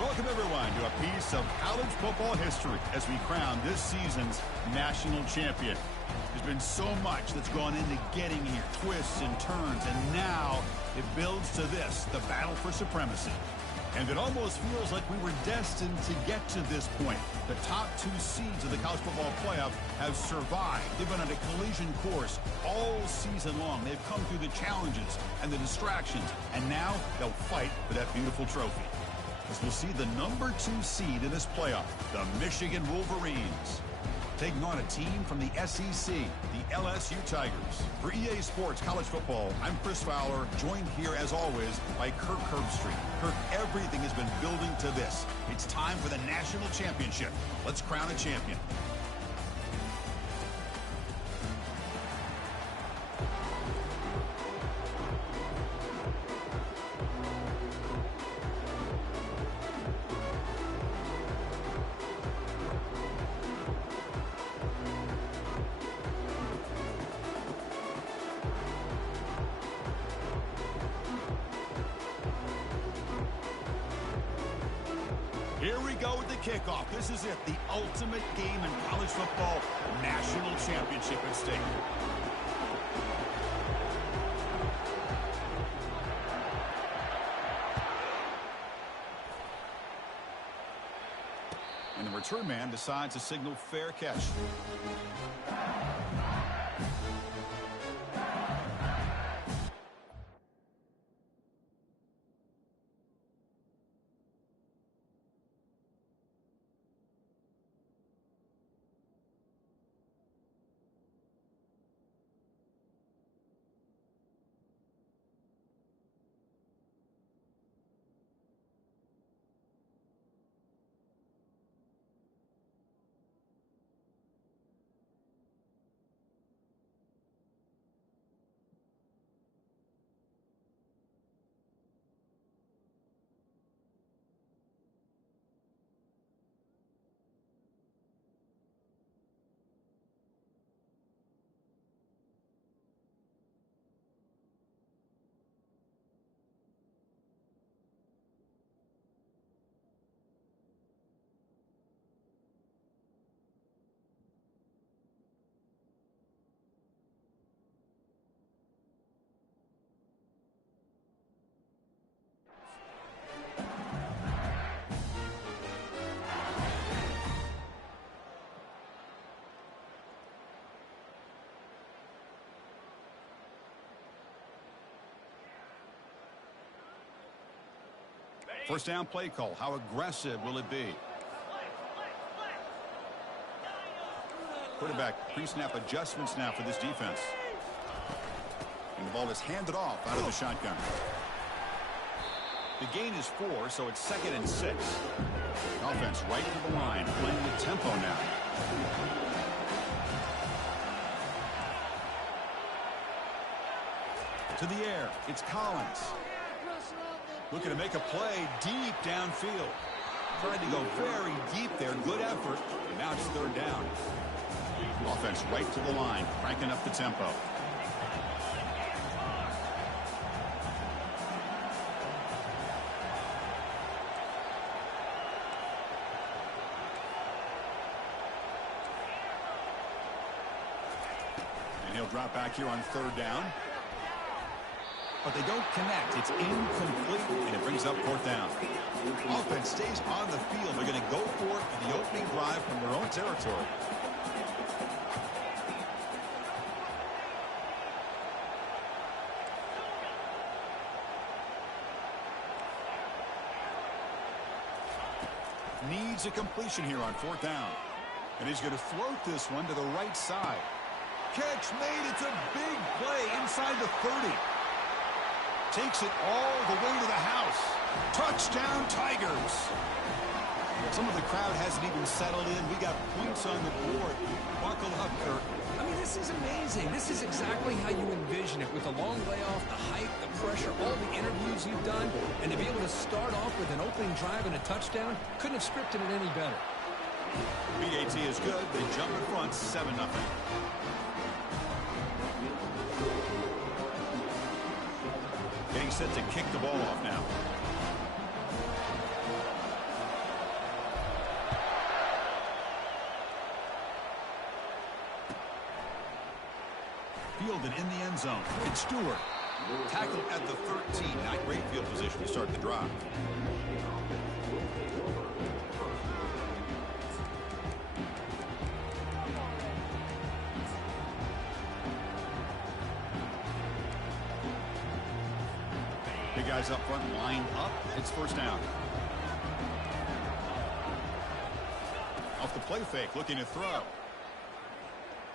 Welcome, everyone, to a piece of college football history as we crown this season's national champion. There's been so much that's gone into getting here, twists and turns, and now it builds to this, the battle for supremacy. And it almost feels like we were destined to get to this point. The top two seeds of the college football playoff have survived. They've been on a collision course all season long. They've come through the challenges and the distractions, and now they'll fight for that beautiful trophy. As we'll see the number 2 seed in this playoff, the Michigan Wolverines, taking on a team from the SEC, the LSU Tigers. For EA Sports College Football, I'm Chris Fowler, joined here as always by Kirk Herbstreit. Kirk, everything has been building to this. It's time for the national championship. Let's crown a champion. Here we go with the kickoff. This is it, the ultimate game in college football, national championship at stake. And the return man decides to signal fair catch. First down play call. How aggressive will it be? Quarterback pre-snap adjustments now for this defense. And the ball is handed off out of the shotgun. The gain is 4, so it's 2nd and 6. Offense right to the line, playing with tempo now. To the air, it's Collins. Looking to make a play deep downfield. Tried to go very deep there. Good effort. And now it's 3rd down. Offense right to the line, cranking up the tempo. And he'll drop back here on 3rd down. But they don't connect. It's incomplete, and it brings up 4th down. Offense stays on the field. They're going to go for it in the opening drive from their own territory. Needs a completion here on 4th down. And he's going to float this one to the right side. Catch made. It's a big play inside the 30. Takes it all the way to the house. Touchdown, Tigers. Some of the crowd hasn't even settled in. We got points on the board. Buckle up, Kirk. I mean, this is amazing. This is exactly how you envision it, with the long layoff, the hype, the pressure, all the interviews you've done, and to be able to start off with an opening drive and a touchdown, couldn't have scripted it any better. BAT is good. They jump in front, 7-0. Getting set to kick the ball off now. fielded in the end zone. It's Stewart. Tackled at the 13. Not great field position to start the drive. Big guys up front, lined up. It's first down. Off the play fake, looking to throw.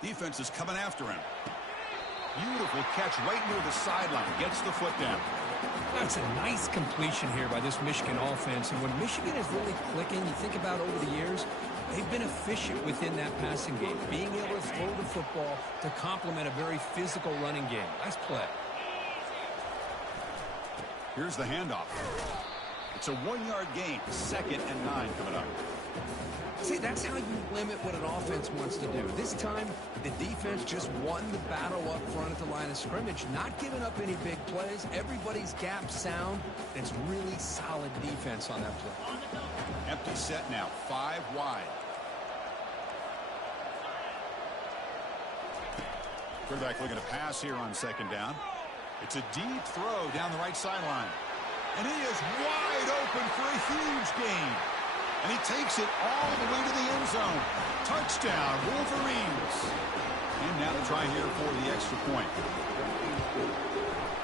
Defense is coming after him. Beautiful catch right near the sideline. Gets the foot down. That's a nice completion here by this Michigan offense. And when Michigan is really clicking, you think about over the years, they've been efficient within that passing game, being able to throw the football to complement a very physical running game. Nice play. Here's the handoff. It's a 1-yard gain. 2nd and 9 coming up. See, that's how you limit what an offense wants to do. This time, the defense just won the battle up front at the line of scrimmage, not giving up any big plays. Everybody's gap sound. It's really solid defense on that play. Empty set now, 5 wide. Quarterback looking to pass here on 2nd down. It's a deep throw down the right sideline. And he is wide open for a huge gain. And he takes it all the way to the end zone. Touchdown, Wolverines. And now the try here for the extra point.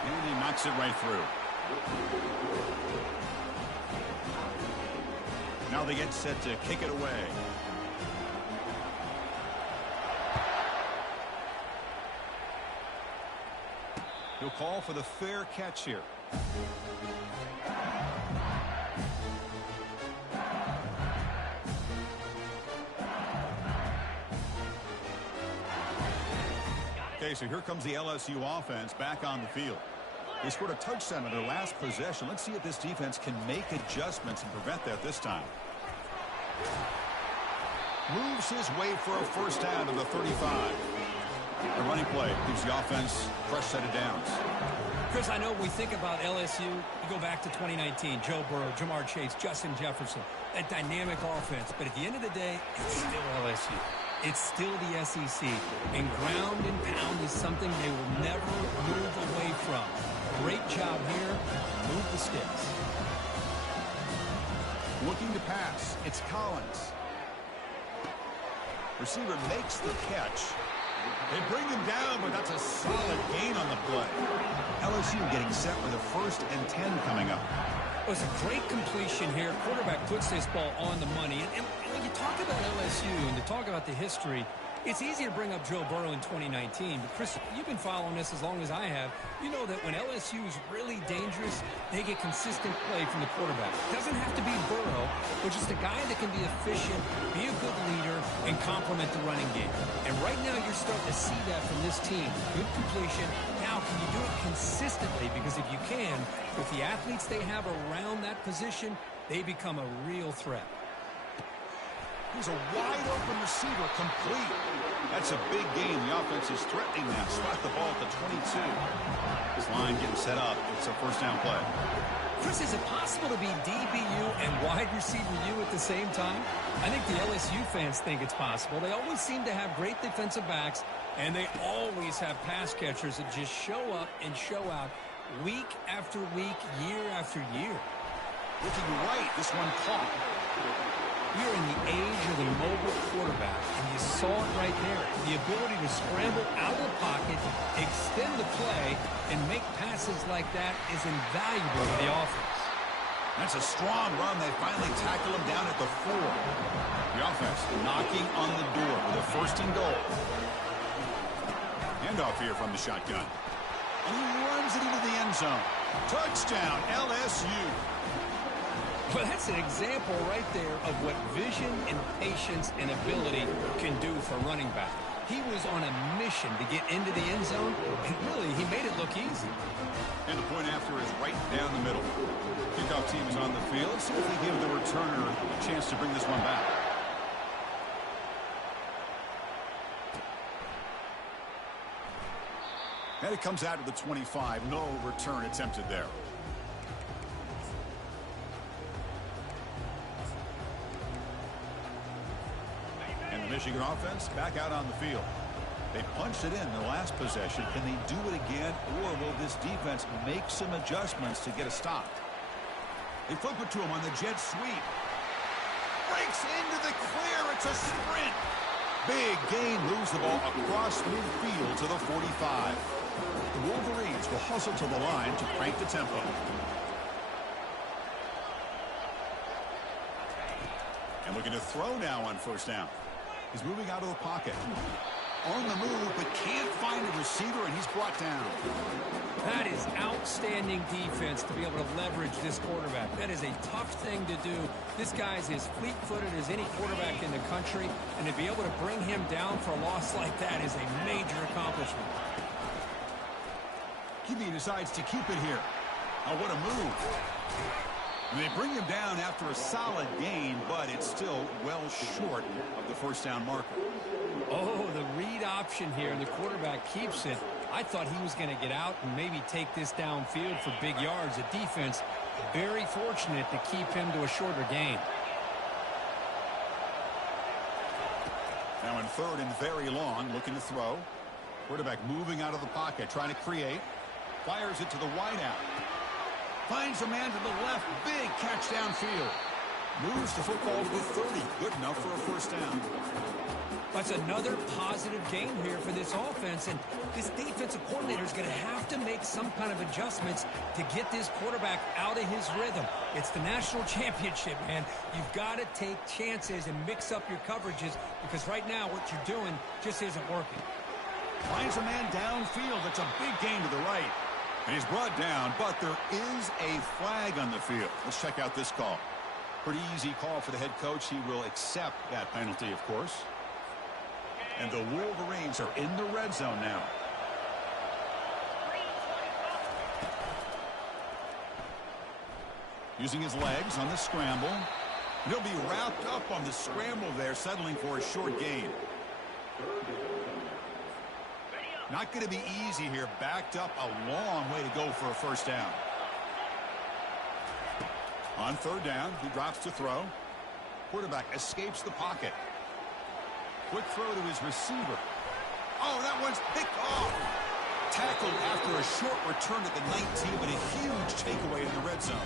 And he knocks it right through. Now they get set to kick it away. He'll call for the fair catch here. Okay, so here comes the LSU offense back on the field. They scored a touchdown on their last possession. Let's see if this defense can make adjustments and prevent that this time. Moves his way for a first down to the 35. The running play gives the offense a fresh set of downs. Chris, I know we think about LSU. You go back to 2019, Joe Burrow, Jamar Chase, Justin Jefferson, that dynamic offense. But at the end of the day, it's still LSU. It's still the SEC. And ground and pound is something they will never move away from. Great job here. Move the sticks. Looking to pass. It's Collins. Receiver makes the catch. They bring him down, but that's a solid gain on the play. LSU getting set with a 1st and 10 coming up. It was a great completion here. Quarterback puts this ball on the money. And when you talk about LSU and to talk about the history, it's easy to bring up Joe Burrow in 2019. But, Chris, you've been following this as long as I have. You know that when LSU is really dangerous, they get consistent play from the quarterback. It doesn't have to be Burrow, but just a guy that can be efficient, be a good leader, and complement the running game. And right now you're starting to see that from this team. Good completion. Now, can you do it consistently? Because if you can, with the athletes they have around that position, they become a real threat. He's a wide-open receiver, complete. That's a big gain. The offense is threatening now. Slot the ball at the 22. This line getting set up. It's a first down play. Chris, is it possible to be DBU and wide receiver U at the same time? I think the LSU fans think it's possible. They always seem to have great defensive backs, and they always have pass catchers that just show up and show out week after week, year after year. Looking right, this one caught. We're in the age of the mobile quarterback, and you saw it right there. The ability to scramble out of the pocket, extend the play, and make passes like that is invaluable to the offense. That's a strong run. They finally tackle him down at the 4. The offense knocking on the door with a 1st and goal. Handoff here from the shotgun. And he runs it into the end zone. Touchdown, LSU. Well, that's an example right there of what vision and patience and ability can do for a running back. He was on a mission to get into the end zone, and really, he made it look easy. And the point after is right down the middle. Kickoff team is on the field. Let's see if they give the returner a chance to bring this one back. And it comes out to the 25. No return attempted there. And the Michigan offense back out on the field. They punched it in the last possession. Can they do it again, or will this defense make some adjustments to get a stop? They flip it to him on the jet sweep. Breaks into the clear. It's a sprint. Big gain, moves the ball across midfield to the 45. The Wolverines will hustle to the line to crank the tempo. And looking to throw now on first down. He's moving out of the pocket. On the move, but can't find a receiver, and he's brought down. That is outstanding defense to be able to leverage this quarterback. That is a tough thing to do. This guy's as fleet-footed as any quarterback in the country, and to be able to bring him down for a loss like that is a major accomplishment. QB decides to keep it here. Oh, what a move. And they bring him down after a solid gain, but it's still well short of the first down marker. Oh, the read option here, and the quarterback keeps it. I thought he was going to get out and maybe take this downfield for big yards. The defense, very fortunate to keep him to a shorter gain. Now in third and very long, looking to throw. Quarterback moving out of the pocket, trying to create. Fires it to the wideout. Finds a man to the left. Big catch downfield. Moves the football to the 30. Good enough for a first down. That's another positive game here for this offense, and this defensive coordinator is going to have to make some kind of adjustments to get this quarterback out of his rhythm. It's the national championship, man. You've got to take chances and mix up your coverages, because right now what you're doing just isn't working. Finds a man downfield. It's a big gain to the right. And he's brought down, but there is a flag on the field. Let's check out this call. Pretty easy call for the head coach. He will accept that penalty, of course. And the Wolverines are in the red zone now. Using his legs on the scramble. He'll be wrapped up on the scramble there, settling for a short gain. Not going to be easy here. Backed up a long way to go for a first down. On third down, he drops to throw. Quarterback escapes the pocket. Quick throw to his receiver. Oh, that one's picked off. Tackled after a short return at the 19, but a huge takeaway in the red zone.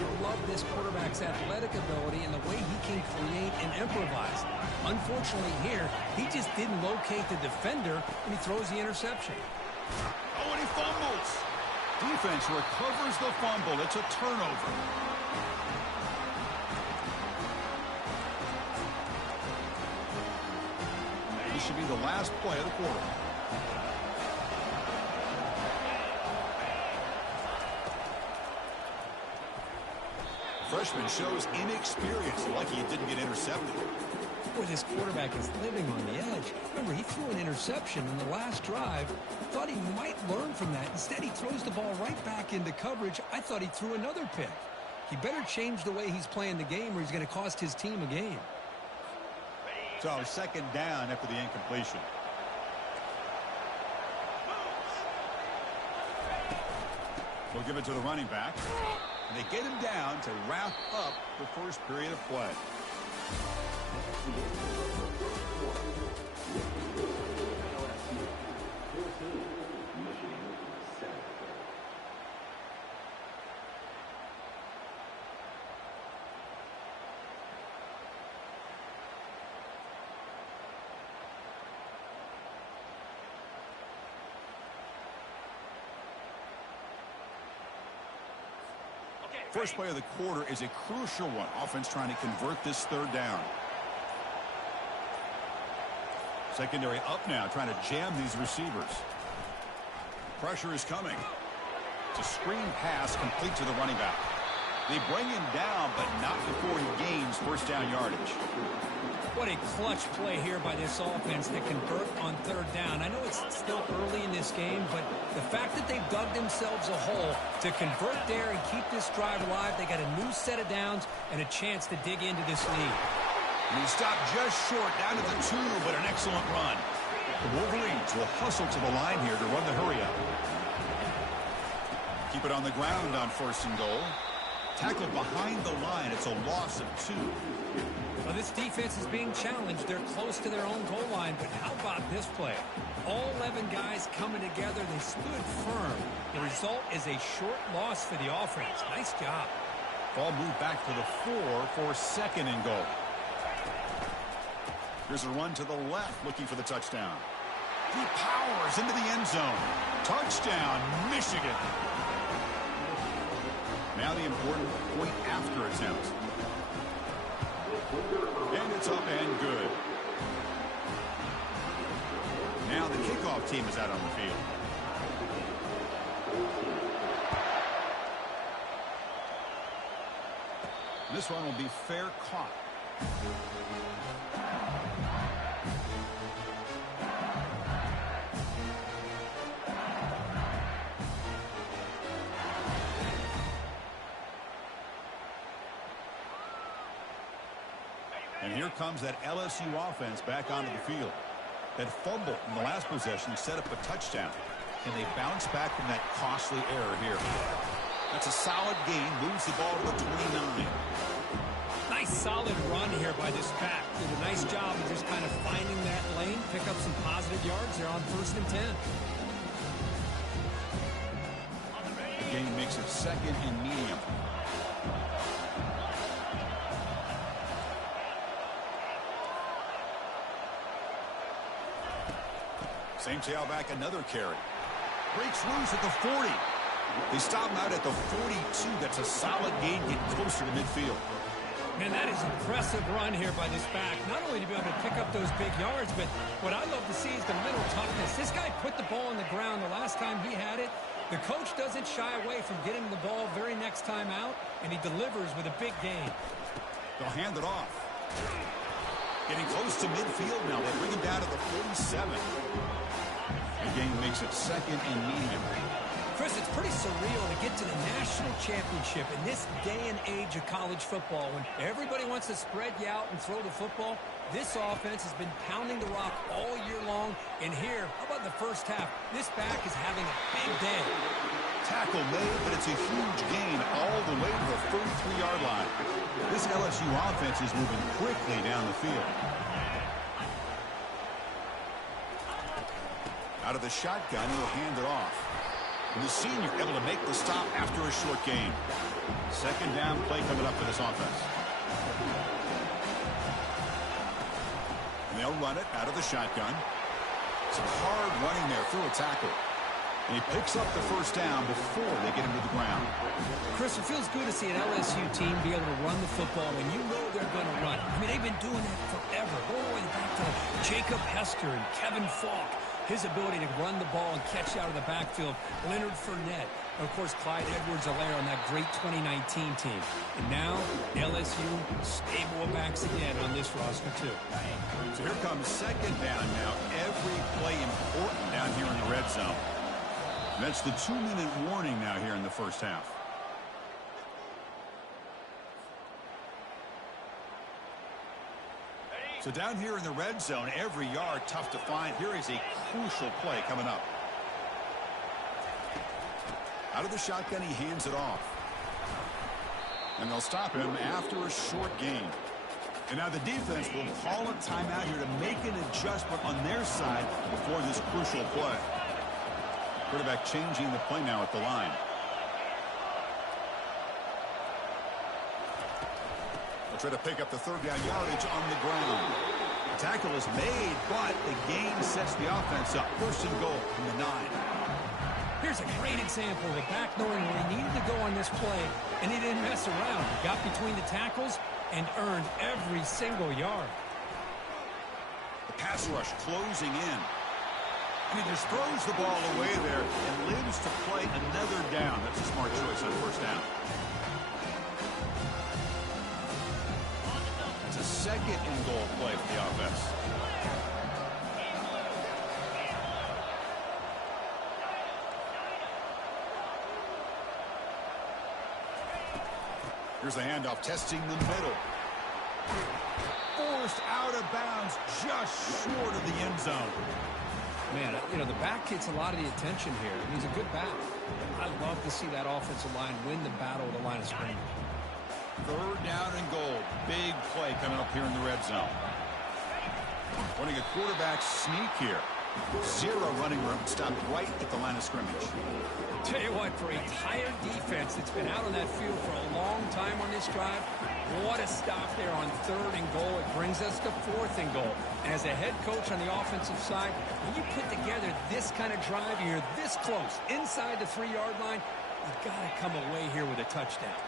You love this quarterback's athletic ability and the way he can create and improvise. Unfortunately here, he just didn't locate the defender when he throws the interception. Oh, and he fumbles. Defense recovers the fumble. It's a turnover. This should be the last play of the quarter. Freshman shows inexperience. Lucky he didn't get intercepted. Boy, this quarterback is living on the edge. Remember, he threw an interception in the last drive. Thought he might learn from that. Instead, he throws the ball right back into coverage. I thought he threw another pick. He better change the way he's playing the game, or he's going to cost his team a game. So second down after the incompletion. We'll give it to the running back. And they get him down to wrap up the first period of play. First play of the quarter is a crucial one. Offense trying to convert this third down. Secondary up now, trying to jam these receivers. Pressure is coming. It's a screen pass complete to the running back. They bring him down, but not before he gains first down yardage. What a clutch play here by this offense to convert on third down. I know it's still early in this game, but the fact that they've dug themselves a hole to convert there and keep this drive alive, they got a new set of downs and a chance to dig into this lead. And he stopped just short, down to the 2, but an excellent run. The Wolverines will hustle to the line here to run the hurry up. Keep it on the ground on first and goal. Tackled behind the line. It's a loss of 2. Well, this defense is being challenged. They're close to their own goal line, but how about this play? All 11 guys coming together. They stood firm. The result is a short loss for the offense. Nice job. Ball moved back to the 4 for second and goal. Here's a run to the left looking for the touchdown. He powers into the end zone. Touchdown, Michigan. Now the important point after attempt. And it's up and good. Now the kickoff team is out on the field. This one will be fair caught. And here comes that LSU offense back onto the field. That fumble in the last possession set up a touchdown. And they bounce back from that costly error here. That's a solid gain. Moves the ball to the 29. Nice solid run here by this back. Did a nice job of just kind of finding that lane. Pick up some positive yards there on 1st and 10. The gain makes it second and medium. Same tailback, another carry. Breaks loose at the 40. They stop him out at the 42. That's a solid gain, get closer to midfield. Man, that is an impressive run here by this back. Not only to be able to pick up those big yards, but what I love to see is the mental toughness. This guy put the ball on the ground the last time he had it. The coach doesn't shy away from getting the ball very next time out, and he delivers with a big gain. They'll hand it off. Getting close to midfield now. They bring him down to the 47. The game makes it second and medium. Chris, it's pretty surreal to get to the national championship in this day and age of college football when everybody wants to spread you out and throw the football. This offense has been pounding the rock all year long. And here, how about the first half? This back is having a big day. Tackle made, but it's a huge gain all the way to the 33-yard line. This LSU offense is moving quickly down the field. Out of the shotgun, he'll hand it off. And the senior able to make the stop after a short gain. Second down play coming up for this offense. And they'll run it out of the shotgun. Some hard running there through a tackle. And he picks up the first down before they get him to the ground. Chris, it feels good to see an LSU team be able to run the football when you know they're going to run. I mean, they've been doing that forever. Go all the way back to Jacob Hester and Kevin Falk. His ability to run the ball and catch out of the backfield. Leonard Fournette. And, of course, Clyde Edwards-Helaire on that great 2019 team. And now, LSU stable of backs again on this roster, too. So here comes second down now. Every play important down here in the red zone. And that's the 2-minute warning now here in the first half. So down here in the red zone, every yard tough to find. Here is a crucial play coming up. Out of the shotgun, he hands it off. And they'll stop him after a short gain. And now the defense will call a timeout here to make an adjustment on their side before this crucial play. Quarterback changing the play now at the line. Try to pick up the third down yardage on the ground. The tackle is made, but the gain sets the offense up. First and goal from the 9. Here's a great example of a back knowing where he needed to go on this play, and he didn't mess around. He got between the tackles and earned every single yard. The pass rush closing in. And he just throws the ball away there and lives to play another down. That's a smart choice on first down. A second and goal play for the offense. Here's the handoff, testing the middle. Forced out of bounds, just short of the end zone. Man, you know, the back gets a lot of the attention here. He's a good back. I love to see that offensive line win the battle of the line of scrimmage. Third down and goal. Big play coming up here in the red zone. Running a quarterback sneak here. Zero running room. Stopped right at the line of scrimmage. Tell you what, for a tired defense that's been out on that field for a long time on this drive, what a stop there on third and goal. It brings us to fourth and goal. And as a head coach on the offensive side, when you put together this kind of drive, you're this close, inside the 3-yard line, you've got to come away here with a touchdown.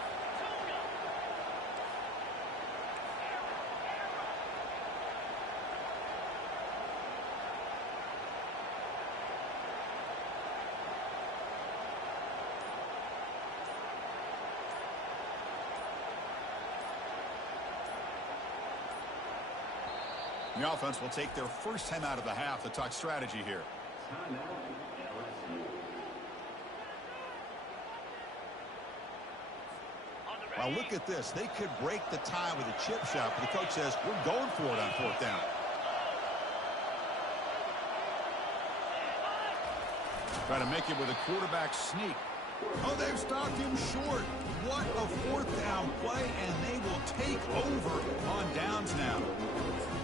The offense will take their first time out of the half to talk strategy here. Well, look at this. They could break the tie with a chip shot, but the coach says, we're going for it on fourth down. Try to make it with a quarterback sneak. Oh, they've stopped him short. What a fourth down play, and they will take over on downs now.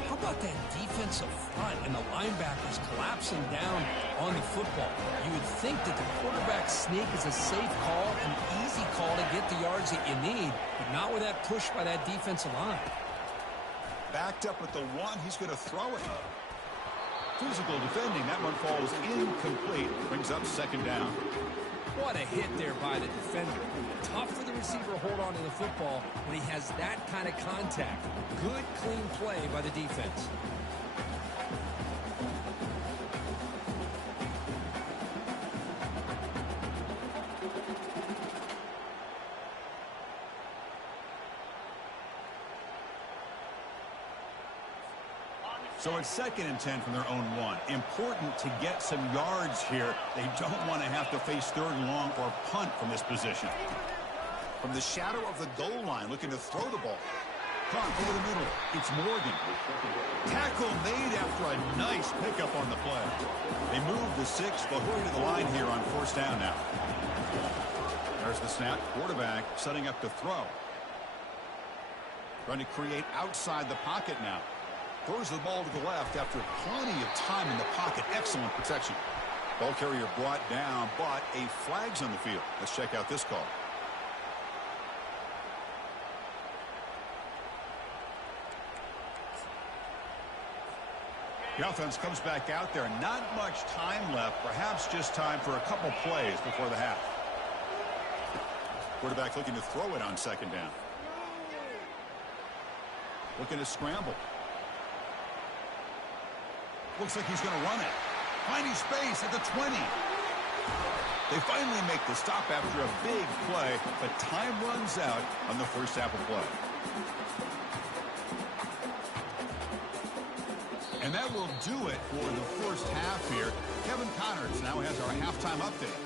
How about that defensive front and the linebackers collapsing down on the football? You would think that the quarterback sneak is a safe call, an easy call to get the yards that you need, but not with that push by that defensive line. Backed up at the 1, he's going to throw it. Physical defending, that one falls incomplete, brings up second down. What a hit there by the defender. Tough for the receiver to hold on to the football when he has that kind of contact. Good, clean play by the defense. So it's 2nd and 10 from their own 1. Important to get some yards here. They don't want to have to face 3rd and long or punt from this position. From the shadow of the goal line, looking to throw the ball. Caught over the middle. It's Morgan. Tackle made after a nice pickup on the play. They move the 6, but hurry to the line here on first down now. There's the snap. Quarterback setting up to throw. Trying to create outside the pocket now. Throws the ball to the left after plenty of time in the pocket. Excellent protection. Ball carrier brought down, but a flag's on the field. Let's check out this call. The offense comes back out there. Not much time left. Perhaps just time for a couple plays before the half. Quarterback looking to throw it on second down. Looking to scramble. Looks like he's going to run it. Finding space at the 20. They finally make the stop after a big play, but time runs out on the first half of play. And that will do it for the first half here. Kevin Connors now has our halftime update.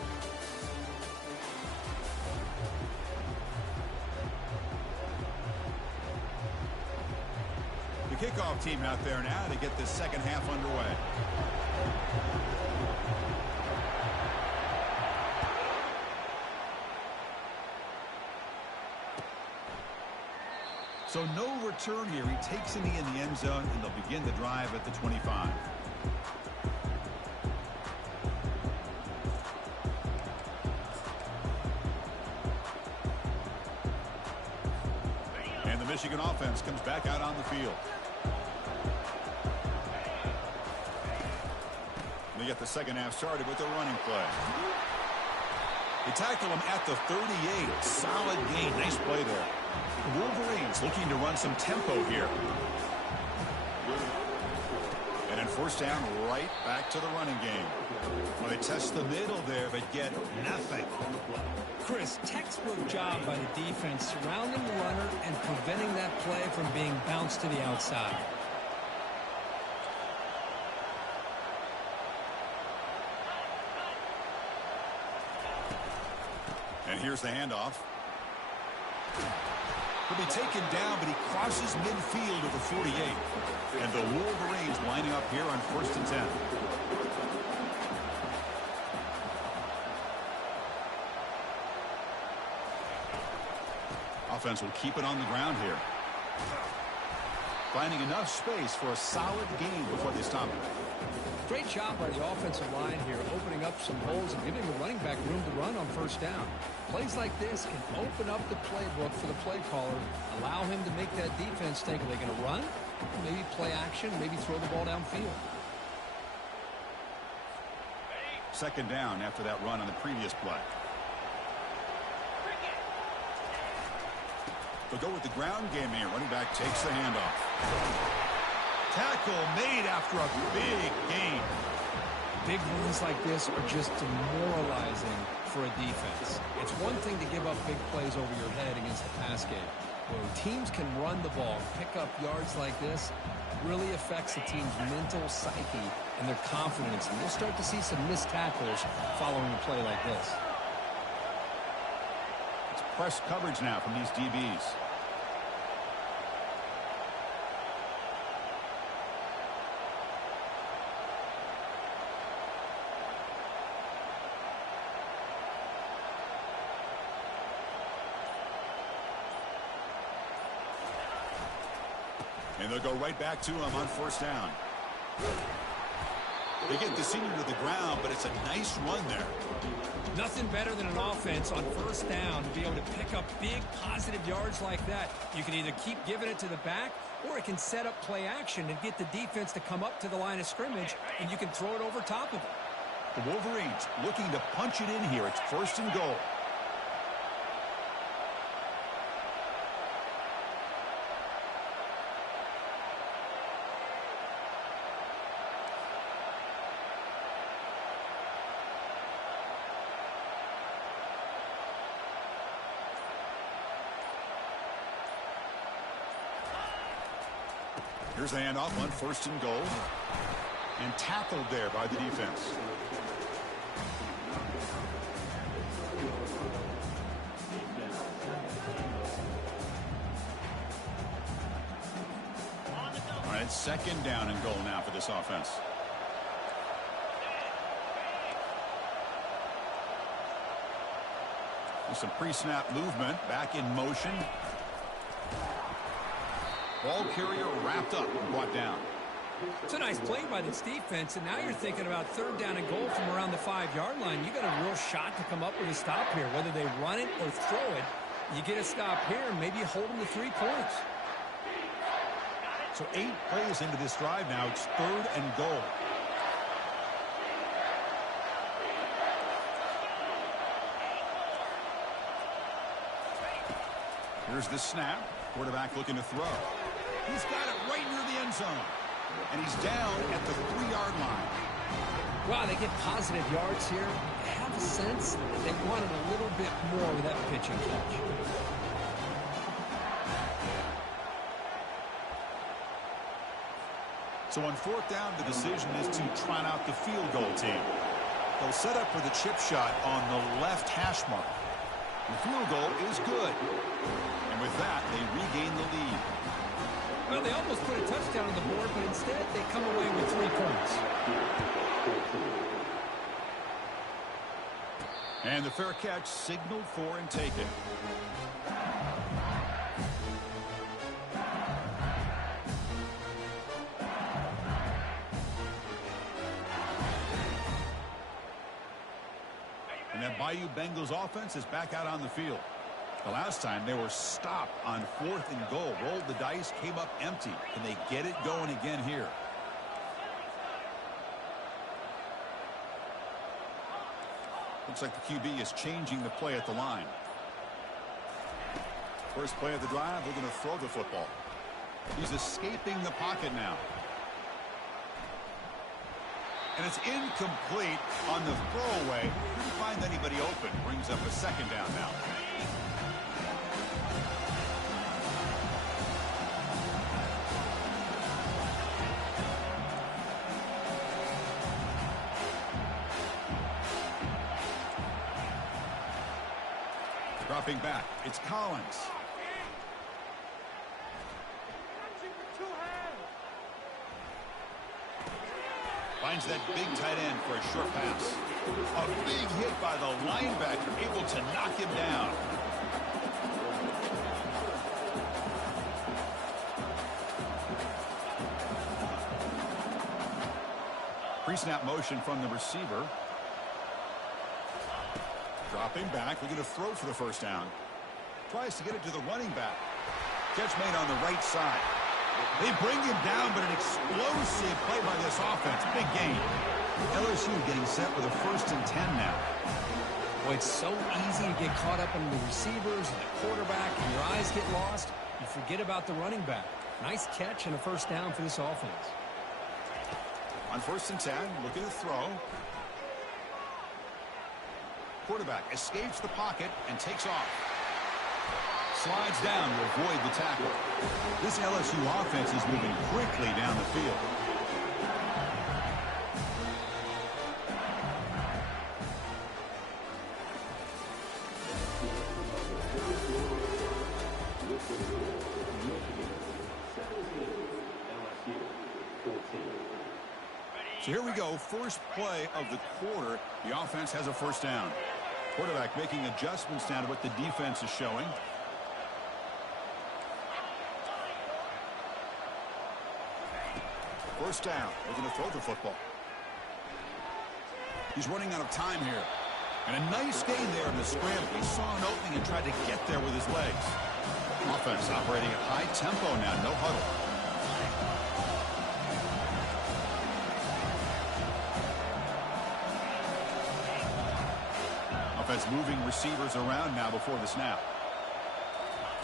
The kickoff team out there now to get this second half underway. So no return here. He takes it in the end zone, and they'll begin the drive at the 25. And the Michigan offense comes back out on the field. They get the second half started with a running play. They tackle him at the 38. Solid gain. Nice play there. The Wolverines looking to run some tempo here. And in first down, right back to the running game. Well, they test the middle there, but get nothing. Chris, textbook job by the defense surrounding the runner and preventing that play from being bounced to the outside. And here's the handoff. He'll be taken down, but he crosses midfield at the 48. And the Wolverines lining up here on first and 10. Offense will keep it on the ground here. Finding enough space for a solid gain before they stop it. Great job by the offensive line here, opening up some holes and giving the running back room to run on first down. Plays like this can open up the playbook for the play caller, allow him to make that defense think, are they going to run? Maybe play action, maybe throw the ball downfield. Second down after that run on the previous play. They'll go with the ground game here. Running back takes the handoff. Tackle made after a big gain. Big runs like this are just demoralizing for a defense. It's one thing to give up big plays over your head against the pass game. When teams can run the ball, pick up yards like this, it really affects the team's mental psyche and their confidence. And you'll start to see some missed tackles following a play like this. It's press coverage now from these DBs. And they'll go right back to him on first down. They get the senior to the ground, but it's a nice run there. Nothing better than an offense on first down to be able to pick up big positive yards like that. You can either keep giving it to the back, or it can set up play action and get the defense to come up to the line of scrimmage, and you can throw it over top of it. The Wolverines looking to punch it in here. It's first and goal. Here's the handoff on first and goal. And tackled there by the defense. All right, second down and goal now for this offense. With some pre-snap movement, back in motion. Ball carrier wrapped up and brought down. It's a nice play by this defense, and now you're thinking about third down and goal from around the 5-yard line. You got a real shot to come up with a stop here. Whether they run it or throw it, you get a stop here, and maybe you hold them to 3 points. So 8 plays into this drive now. It's third and goal. Here's the snap. Quarterback looking to throw. He's got it right near the end zone. And he's down at the 3-yard line. Wow, they get positive yards here. I have a sense that they wanted a little bit more with that pitching catch. So on fourth down, the decision is to trot out the field goal team. They'll set up for the chip shot on the left hash mark. The field goal is good. And with that, they regain the lead. Well, they almost put a touchdown on the board, but instead they come away with 3 points. And the fair catch signaled for and taken. And that Bayou Bengals offense is back out on the field. The last time they were stopped on 4th and goal. Rolled the dice, came up empty. Can they get it going again here? Looks like the QB is changing the play at the line. First play of the drive, they're going to throw the football. He's escaping the pocket now. And it's incomplete on the throwaway. Couldn't find anybody open. Brings up a second down now. Dropping back, it's Collins. Finds that big tight end for a short pass. A big hit by the linebacker, able to knock him down. Pre-snap motion from the receiver. Dropping back, looking to throw for the first down. Tries to get it to the running back. Catch made on the right side. They bring him down, but an explosive play by this offense. Big gain. LSU getting set with a 1st and 10 now. Boy, it's so easy to get caught up in the receivers and the quarterback, and your eyes get lost. You forget about the running back. Nice catch and a first down for this offense. On 1st and 10, looking to throw. Quarterback escapes the pocket and takes off. Slides down to avoid the tackle. This LSU offense is moving quickly down the field. So here we go, first play of the quarter. The offense has a first down. Quarterback making adjustments down to what the defense is showing. First down, looking to throw the football. He's running out of time here. And a nice gain there in the scramble. He saw an opening and tried to get there with his legs. Offense operating at high tempo now, no huddle. Offense moving receivers around now before the snap.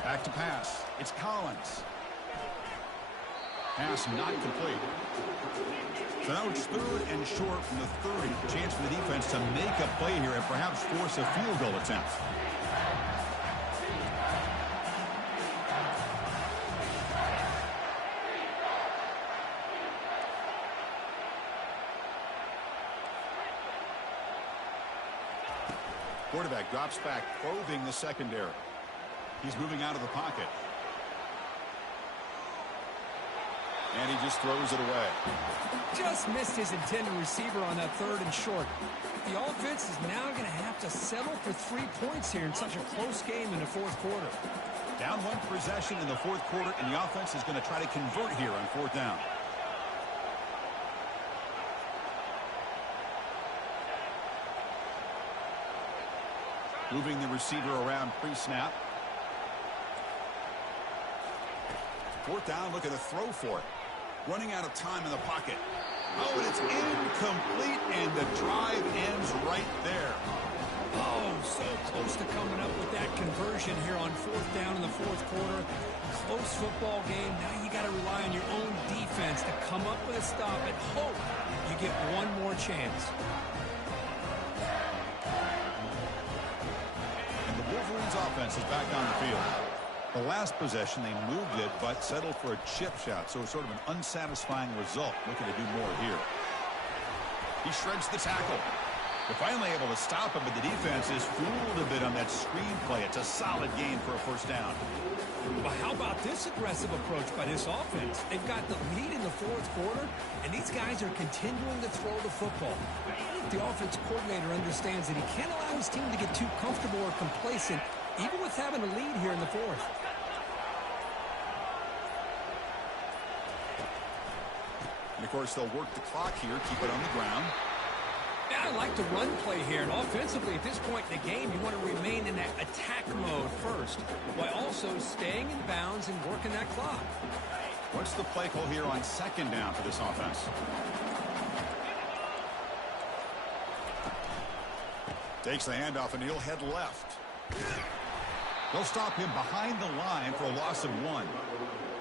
Back to pass. It's Collins. Pass not complete. So now it's 3rd and short from the 30. Chance for the defense to make a play here and perhaps force a field goal attempt. Quarterback drops back, probing the secondary. He's moving out of the pocket. And he just throws it away. Just missed his intended receiver on that 3rd and short. The offense is now going to have to settle for 3 points here in such a close game in the 4th quarter. Down 1 possession in the 4th quarter, and the offense is going to try to convert here on 4th down. Moving the receiver around pre-snap. 4th down, looking to throw for it. Running out of time in the pocket. Oh, and it's incomplete, and the drive ends right there. Oh, so close to coming up with that conversion here on 4th down in the 4th quarter. Close football game. Now you got to rely on your own defense to come up with a stop and hope you get one more chance. And the Wolverines offense is back on the field. The last possession, they moved it, but settled for a chip shot, so sort of an unsatisfying result. Looking to do more here. He shreds the tackle. They're finally able to stop him, but the defense is fooled a bit on that screen play. It's a solid gain for a first down. But how about this aggressive approach by this offense? They've got the lead in the 4th quarter, and these guys are continuing to throw the football. The offense coordinator understands that he can't allow his team to get too comfortable or complacent, even with having a lead here in the 4th. And, of course, they'll work the clock here, keep it on the ground. Yeah, I like the run play here. And offensively, at this point in the game, you want to remain in that attack mode first, while also staying in bounds and working that clock. What's the play call here on 2nd down for this offense? Takes the handoff, and he'll head left. They'll stop him behind the line for a loss of 1.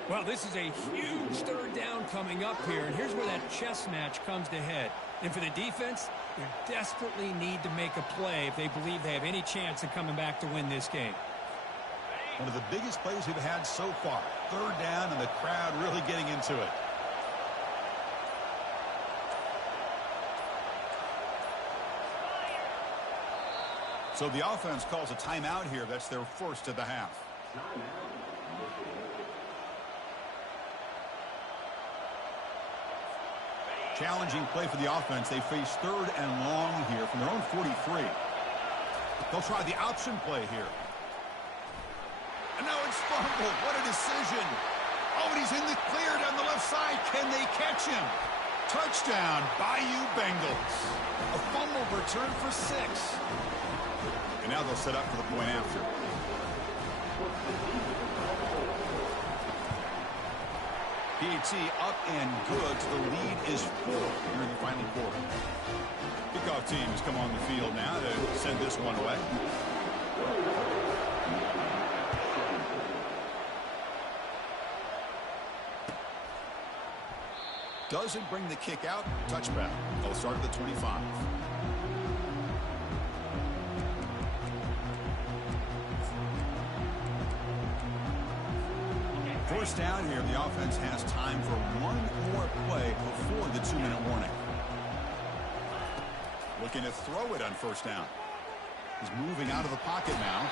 Well, this is a huge 3rd down coming up here, and here's where that chess match comes to head. And for the defense, they desperately need to make a play if they believe they have any chance of coming back to win this game. One of the biggest plays we've had so far. 3rd down, and the crowd really getting into it. So the offense calls a timeout here. That's their first of the half. Challenging play for the offense. They face 3rd and long here from their own 43. They'll try the option play here. And now it's fumbled. What a decision. Oh, and he's in the clear down the left side. Can they catch him? Touchdown, Bayou Bengals. A fumble return for 6. And now they'll set up for the point after. PAT up and good. The lead is 4 here in the final quarter. Kickoff team has come on the field now to send this one away. Doesn't bring the kick out. Touchback. They'll start at the 25. First down here. The offense has time for one more play before the 2-minute warning. Looking to throw it on first down. He's moving out of the pocket now.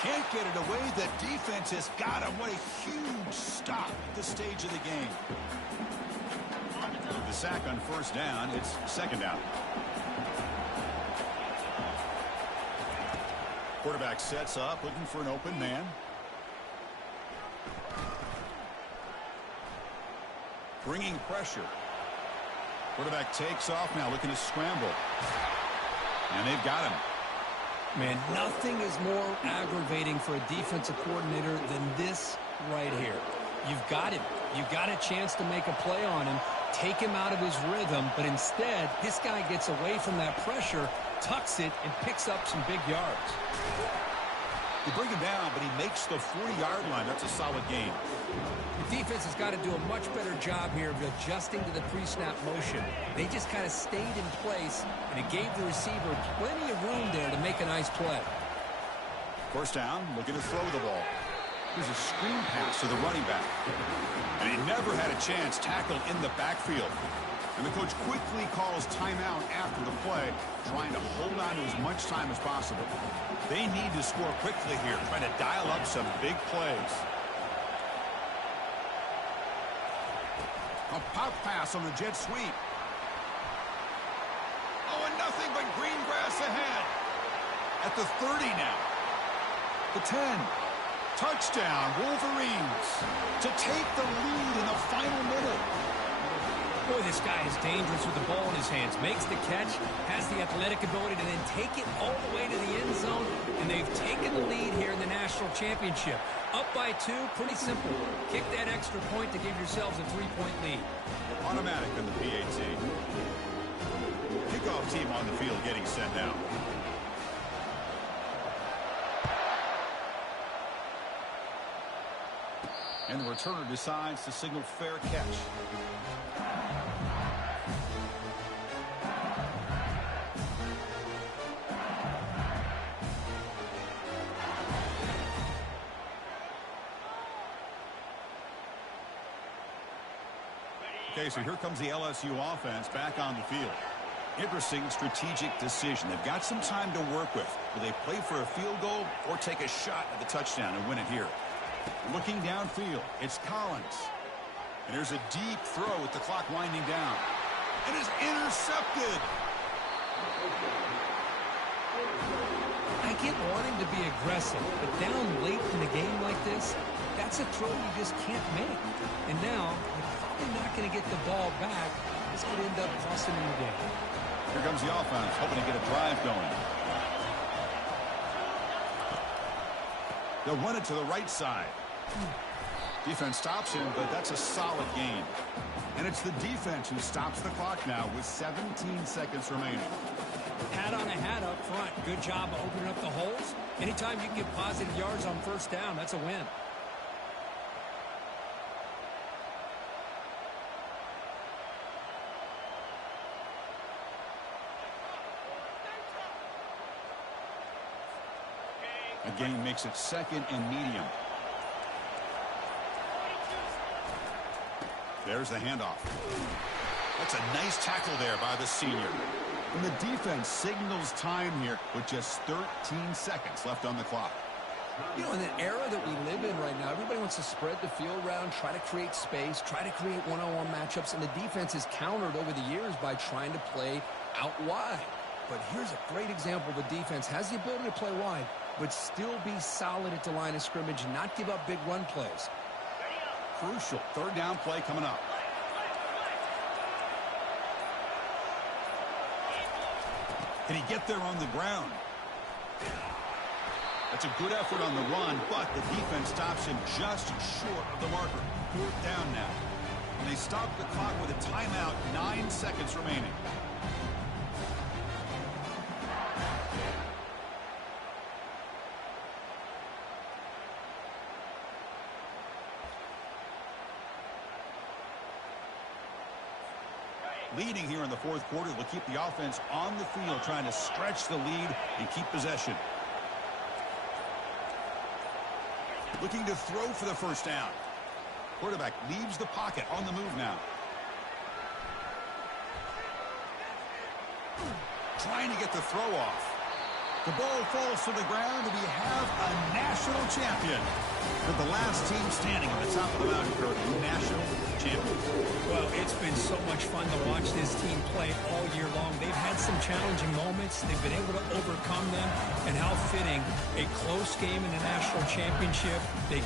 Can't get it away. The defense has got him. What a huge stop at this stage of the game. The sack on first down. It's second down. Quarterback sets up, looking for an open man. Bringing pressure. Quarterback takes off now, looking to scramble. And they've got him. Man, nothing is more aggravating for a defensive coordinator than this right here. You've got him. You've got a chance to make a play on him, take him out of his rhythm, but instead, this guy gets away from that pressure, tucks it, and picks up some big yards. They bring him down, but he makes the 40-yard line. That's a solid gain. The defense has got to do a much better job here of adjusting to the pre-snap motion. They just kind of stayed in place, and it gave the receiver plenty of room there to make a nice play. First down, looking to throw the ball. Here's a screen pass to the running back. And he never had a chance tackled in the backfield. And the coach quickly calls timeout after the play, trying to hold on to as much time as possible. They need to score quickly here, trying to dial up some big plays. A pop pass on the jet sweep. Oh, and nothing but green grass ahead. At the 30 now. The 10. Touchdown, Wolverines. To take the lead in the final minute. Boy, this guy is dangerous with the ball in his hands. Makes the catch, has the athletic ability to then take it all the way to the end zone, and they've taken the lead here in the national championship. Up by 2, pretty simple. Kick that extra point to give yourselves a 3-point lead. Automatic in the PAT. Kickoff team on the field getting sent out. And the returner decides to signal fair catch. Okay, so here comes the LSU offense back on the field. Interesting strategic decision. They've got some time to work with. Will they play for a field goal or take a shot at the touchdown and win it here? Looking downfield, it's Collins. And there's a deep throw with the clock winding down. It is intercepted. I get wanting to be aggressive, but down late in the game like this, that's a throw you just can't make. And now, you're probably not going to get the ball back. This could end up costing them the game. Here comes the offense, hoping to get a drive going. They'll run it to the right side. Defense stops him, but that's a solid gain. And it's the defense who stops the clock now with 17 seconds remaining. Hat on a hat up front. Good job of opening up the holes. Anytime you can get positive yards on first down, that's a win. Again, makes it second and medium. There's the handoff. That's a nice tackle there by the senior. And the defense signals time here with just 13 seconds left on the clock. You know, in the era that we live in right now, everybody wants to spread the field around, try to create space, try to create one-on-one matchups, and the defense is countered over the years by trying to play out wide. But here's a great example. The defense has the ability to play wide, but still be solid at the line of scrimmage and not give up big run plays. Crucial third down play coming up. Can he get there on the ground? That's a good effort on the run, but the defense stops him just short of the marker. 4th down now. And they stop the clock with a timeout, 9 seconds remaining. Leading here in the 4th quarter will keep the offense on the field, trying to stretch the lead and keep possession. Looking to throw for the 1st down. Quarterback leaves the pocket on the move now. Trying to get the throw off. The ball falls to the ground, and we have a national champion. For the last team standing on the top of the mountain, Kirk, national champions. Well, it's been so much fun to watch this team play all year long. They've had some challenging moments. They've been able to overcome them. And how fitting, a close game in the national championship. They